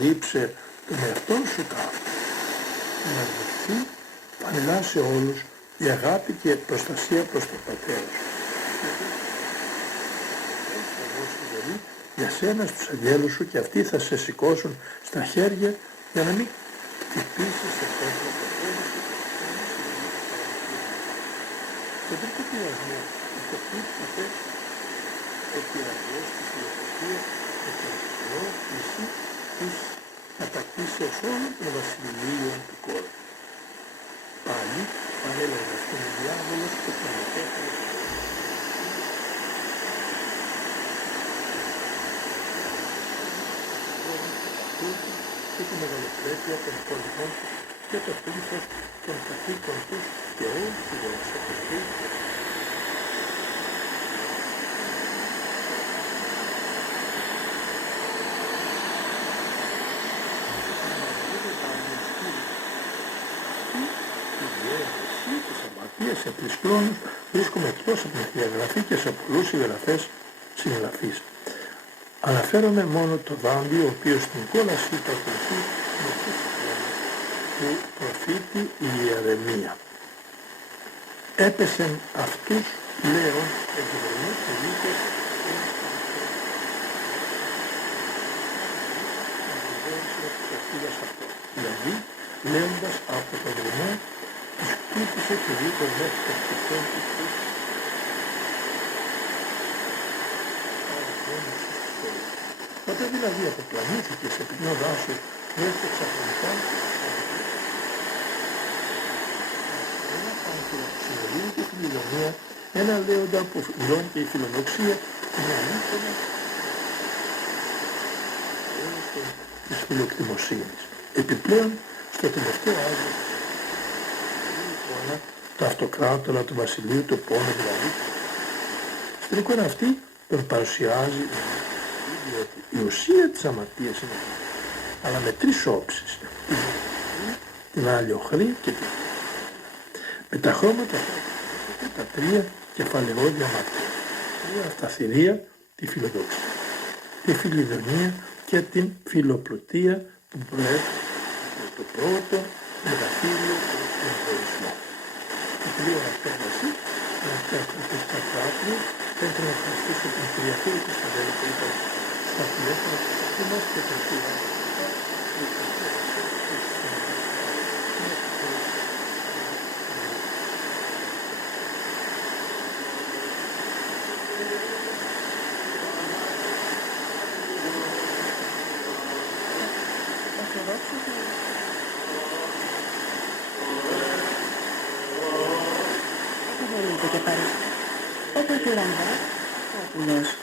ρίψε τον εαυτόν σου κάπου. Να δεχθεί πανελά σε όλους η αγάπη και προστασία προς τον πατέρα σου. Θα δώσει ζωή για σένα στους αγγέλους σου και αυτοί θα σε σηκώσουν στα χέρια για να μην χτυπήσεις σε πέτρα το χέρι σου. Στο τρίτο πειρασμό υποκρύπτεται ο πειρασμός της φιλοσοφίας και το εχθρό πλησί της κατακτήσεως όλων των βασιλείων του κόσμου. Πάλι παρέλαβε αυτόν ο διάβολος και τον μετέφερε και τη μεγαλοπρέπεια των πολιτών και το πλήθος των κατοίκων τους και όλη τη δόξα του Θεού. Σε τρεις χρόνους βρίσκομαι εκτός από την διαγραφή και σε πολλούς συγγραφές συγγραφείς. Αναφέρομαι μόνο το Βάμπη, ο οποίος στην κόλασή του ακολουθεί με τις του προφήτη Ιερεμία. Έπεσεν αυτούς πλέον εγκυμονούς πολίτες δηλαδή λέοντας από τον δρυμό τους χτύπησε και δίκος μέχρι το σπιτόν του Χριστού. Όταν δηλαδή αποπλανήθηκε σε πυκνό δάσος μέχρι ξαφνικά ένα πάνθυρο που συμβολίζει και την ηρωνία, ένα λέοντα που δηλώνει και η φιλοδοξία, είναι ανήφωνα της φιλοκτημοσύνης. Επιπλέον, στο τελευταίο άγιο το αυτοκράτορα του βασιλείου του πόνου δηλαδή. Στην εικόνα αυτή τον παρουσιάζει διότι η ουσία της αμαρτίας είναι αλλά με τρεις όψεις, την αλλιοχρή και την με τα χρώματα τα τρία κεφαλαιόδια αμαρτία, την αυταθυρία, τη φιλοδοξία, τη φιλιδονία και την φιλοπλουτία που προέρχεται από το πρώτο μεταφύριο του εγωισμό. Το πλοίο αυτό μαζί, τελευταία κρατικά κράτρια, θα ήθελα να ευχαριστήσω την κυρία Φίλη και στον Βέλη που ήταν στα τηλέφωνα του αυτού μας και τον κύριο Όποτε ο Λαμβάς,